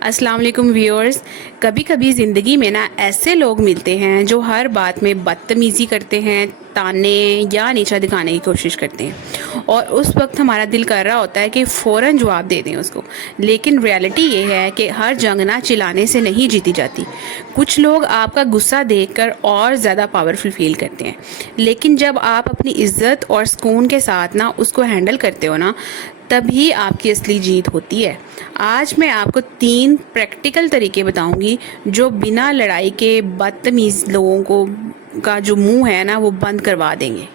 अस्सलाम वालेकुम व्यूअर्स। कभी कभी ज़िंदगी में ना ऐसे लोग मिलते हैं जो हर बात में बदतमीज़ी करते हैं, ताने या नीचा दिखाने की कोशिश करते हैं और उस वक्त हमारा दिल कर रहा होता है कि फ़ौरन जवाब दे दें उसको। लेकिन रियलिटी ये है कि हर जंग ना चिल्लाने से नहीं जीती जाती। कुछ लोग आपका गुस्सा देखकर और ज़्यादा पावरफुल फील करते हैं, लेकिन जब आप अपनी इज्जत और सुकून के साथ ना उसको हैंडल करते हो ना, तभी आपकी असली जीत होती है। आज मैं आपको 3 प्रैक्टिकल तरीके बताऊंगी जो बिना लड़ाई के बदतमीज़ लोगों को का जो मुंह है ना वो बंद करवा देंगे।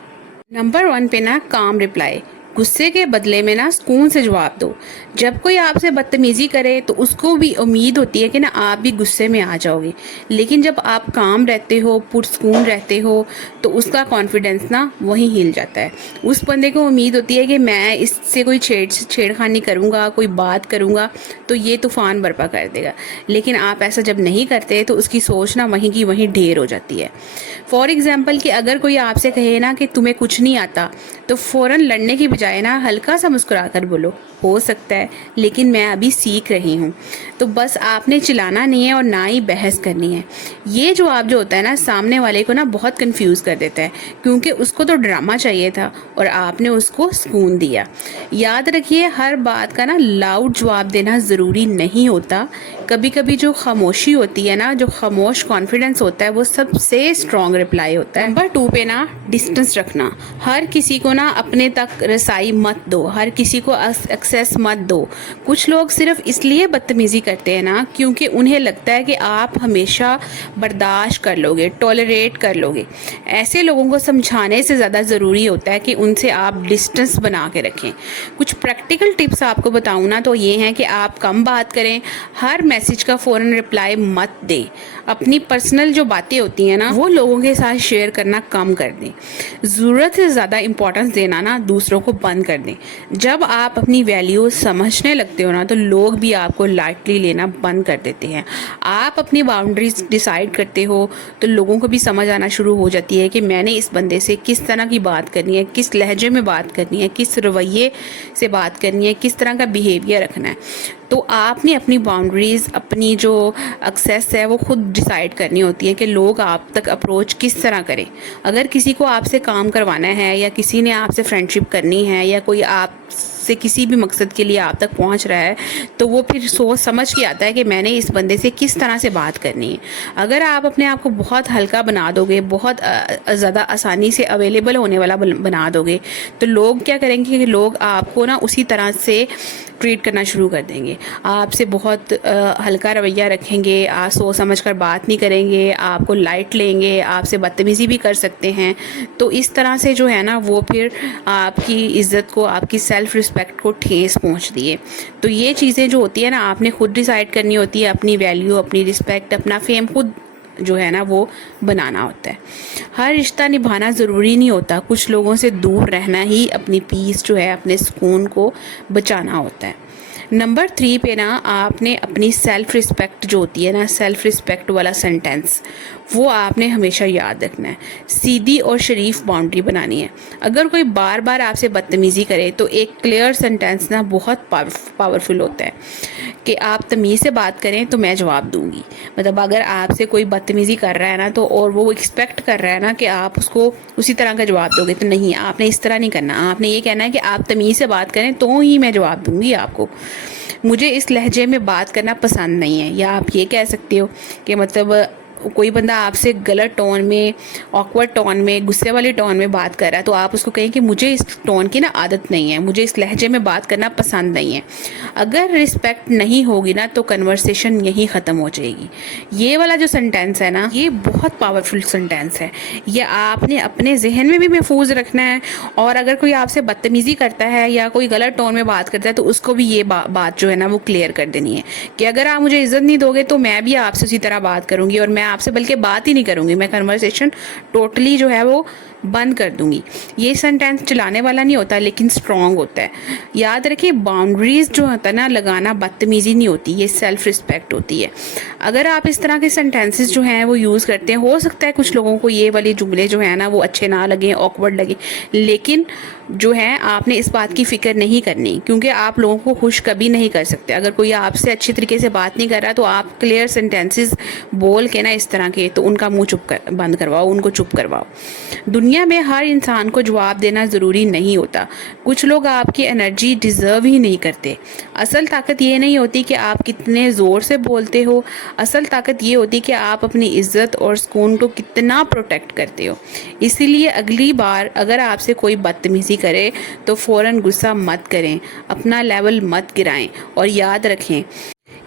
नंबर 1 पे ना काम रिप्लाई। गुस्से के बदले में ना सुकून से जवाब दो। जब कोई आपसे बदतमीजी करे तो उसको भी उम्मीद होती है कि ना आप भी गुस्से में आ जाओगे, लेकिन जब आप काम रहते हो, पुरसुकून रहते हो, तो उसका कॉन्फिडेंस ना वहीं हिल जाता है। उस बंदे को उम्मीद होती है कि मैं इससे कोई छेड़खानी करूँगा, कोई बात करूँगा तो ये तूफ़ान बर्पा कर देगा। लेकिन आप ऐसा जब नहीं करते तो उसकी सोच ना वहीं की वहीं ढेर हो जाती है। फॉर एग्ज़ाम्पल कि अगर कोई आपसे कहे ना कि तुम्हें कुछ नहीं आता, तो फ़ौरन लड़ने की बजाय ना हल्का सा मुस्कुरा कर बोलो, हो सकता है लेकिन मैं अभी सीख रही हूँ। तो बस आपने चिल्लाना नहीं है और ना ही बहस करनी है। ये जवाब जो होता है ना सामने वाले को ना बहुत कंफ्यूज कर देता है, क्योंकि उसको तो ड्रामा चाहिए था और आपने उसको सुकून दिया। याद रखिए, हर बात का ना लाउड जवाब देना ज़रूरी नहीं होता। कभी कभी जो खामोशी होती है ना, जो खामोश कॉन्फिडेंस होता है, वो सबसे स्ट्रॉन्ग रिप्लाई होता है। नंबर 2 पे ना डिस्टेंस रखना। हर किसी को ना अपने तक रसाई मत दो, हर किसी को एक्सेस मत दो। कुछ लोग सिर्फ इसलिए बदतमीजी करते हैं ना क्योंकि उन्हें लगता है कि आप हमेशा बर्दाश्त कर लोगे, टॉलरेट कर लोगे। ऐसे लोगों को समझाने से ज़्यादा ज़रूरी होता है कि उनसे आप डिस्टेंस बना के रखें। कुछ प्रैक्टिकल टिप्स आपको बताऊँ ना तो ये हैं कि आप कम बात करें, हर मैसेज का फ़ौरन रिप्लाई मत दें, अपनी पर्सनल जो बातें होती हैं ना वो लोगों के साथ शेयर करना कम कर दें, ज़रूरत से ज़्यादा इंपॉर्टेंस देना ना दूसरों को बंद कर दें। जब आप अपनी वैल्यू समझने लगते हो ना तो लोग भी आपको लाइटली लेना बंद कर देते हैं। आप अपनी बाउंड्रीज डिसाइड करते हो तो लोगों को भी समझ आना शुरू हो जाती है कि मैंने इस बंदे से किस तरह की बात करनी है, किस लहजे में बात करनी है, किस रवैये से बात करनी है, किस तरह का बिहेवियर रखना है। तो आपने अपनी बाउंड्रीज़, अपनी जो एक्सेस है वो खुद डिसाइड करनी होती है कि लोग आप तक अप्रोच किस तरह करें। अगर किसी को आपसे काम करवाना है या किसी ने आपसे फ्रेंडशिप करनी है या कोई आपसे किसी भी मकसद के लिए आप तक पहुंच रहा है, तो वो फिर सोच समझ के आता है कि मैंने इस बंदे से किस तरह से बात करनी है। अगर आप अपने आप को बहुत हल्का बना दोगे, बहुत ज़्यादा आसानी से अवेलेबल होने वाला बना दोगे, तो लोग क्या करेंगे कि लोग आपको ना उसी तरह से ट्रीट करना शुरू कर देंगे। आपसे बहुत हल्का रवैया रखेंगे, आप सोच समझ कर बात नहीं करेंगे, आपको लाइट लेंगे, आपसे बदतमीज़ी भी कर सकते हैं। तो इस तरह से जो है ना वो फिर आपकी इज़्ज़त को, आपकी सेल्फ़ रिस्पेक्ट को ठेस पहुंचती है। तो ये चीज़ें जो होती है ना आपने खुद डिसाइड करनी होती है। अपनी वैल्यू, अपनी रिस्पेक्ट, अपना फेम खुद जो है ना वो बनाना होता है। हर रिश्ता निभाना ज़रूरी नहीं होता, कुछ लोगों से दूर रहना ही अपनी पीस जो है, अपने सुकून को बचाना होता है। नंबर 3 पे ना आपने अपनी सेल्फ़ रिस्पेक्ट जो होती है ना, सेल्फ़ रिस्पेक्ट वाला सेंटेंस वो आपने हमेशा याद रखना है। सीधी और शरीफ बाउंड्री बनानी है। अगर कोई बार बार आपसे बदतमीज़ी करे तो एक क्लियर सेंटेंस ना बहुत पावरफुल होता है कि आप तमीज़ से बात करें तो मैं जवाब दूंगी। मतलब अगर आपसे कोई बदतमीज़ी कर रहा है ना तो और वो एक्सपेक्ट कर रहा है ना कि आप उसको उसी तरह का जवाब दोगे, तो नहीं, आपने इस तरह नहीं करना। आपने ये कहना है कि आप तमीज़ से बात करें तो ही मैं जवाब दूंगी आपको। मुझे इस लहजे में बात करना पसंद नहीं है। या आप ये कह सकते हो कि मतलब कोई बंदा आपसे गलत टोन में, ऑकवर्ड टोन में, गुस्से वाले टोन में बात कर रहा है तो आप उसको कहें कि मुझे इस टोन की ना आदत नहीं है, मुझे इस लहजे में बात करना पसंद नहीं है। अगर रिस्पेक्ट नहीं होगी ना तो कन्वर्सेशन यहीं ख़त्म हो जाएगी। ये वाला जो सेंटेंस है ना ये बहुत पावरफुल सेंटेंस है। ये आपने अपने जहन में भी महफूज रखना है। और अगर कोई आपसे बदतमीज़ी करता है या कोई गलत टोन में बात करता है तो उसको भी ये बात जो है ना वो क्लियर कर देनी है कि अगर आप मुझे इज्जत नहीं दोगे तो मैं भी आपसे उसी तरह बात करूँगी और मैं आपसे बल्कि बात ही नहीं करूँगी। मैं कन्वर्सेशन टोटली जो है वो बंद कर दूंगी। ये सेंटेंस चलाने वाला नहीं होता लेकिन स्ट्रॉन्ग होता है। याद रखिए, बाउंड्रीज जो होता है ना लगाना, बदतमीजी नहीं होती, ये सेल्फ रिस्पेक्ट होती है। अगर आप इस तरह के सेंटेंसेस जो हैं वो यूज़ करते हैं, हो सकता है कुछ लोगों को ये वाले जुमले जो है ना वो अच्छे ना लगे, ऑकवर्ड लगे, लेकिन जो है आपने इस बात की फ़िक्र नहीं करनी, क्योंकि आप लोगों को खुश कभी नहीं कर सकते। अगर कोई आपसे अच्छे तरीके से बात नहीं कर रहा तो आप क्लियर सेंटेंसेस बोल के ना इस तरह के, तो उनका मुंह बंद करवाओ, उनको चुप करवाओ। दुनिया में हर इंसान को जवाब देना ज़रूरी नहीं होता। कुछ लोग आपकी एनर्जी डिज़र्व ही नहीं करते। असल ताकत ये नहीं होती कि आप कितने ज़ोर से बोलते हो, असल ताकत ये होती कि आप अपनी इज़्ज़त और सुकून को कितना प्रोटेक्ट करते हो। इसीलिए अगली बार अगर आपसे कोई बदतमीज़ी करे तो फ़ौरन गुस्सा मत करें, अपना लेवल मत गिराएं, और याद रखें,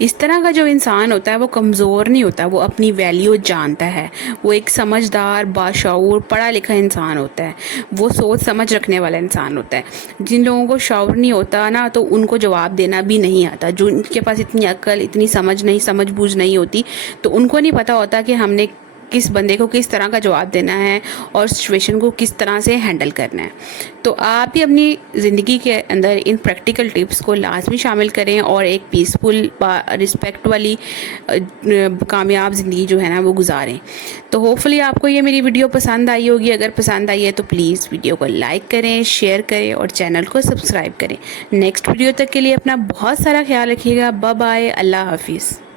इस तरह का जो इंसान होता है वो कमज़ोर नहीं होता, वो अपनी वैल्यू जानता है। वो एक समझदार, बाशऊर, पढ़ा लिखा इंसान होता है, वो सोच समझ रखने वाला इंसान होता है। जिन लोगों को शऊर नहीं होता ना, तो उनको जवाब देना भी नहीं आता। जो उनके पास इतनी अक्ल, इतनी समझ बूझ नहीं होती, तो उनको नहीं पता होता कि हमने किस बंदे को किस तरह का जवाब देना है और सिचुएशन को किस तरह से हैंडल करना है। तो आप भी अपनी ज़िंदगी के अंदर इन प्रैक्टिकल टिप्स को लाजमी शामिल करें और एक पीसफुल, रिस्पेक्ट वाली कामयाब ज़िंदगी जो है ना वो गुजारें। तो होपफुली आपको ये मेरी वीडियो पसंद आई होगी। अगर पसंद आई है तो प्लीज़ वीडियो को लाइक करें, शेयर करें और चैनल को सब्सक्राइब करें। नेक्स्ट वीडियो तक के लिए अपना बहुत सारा ख्याल रखिएगा। बाय बाय, अल्लाह हाफिज़।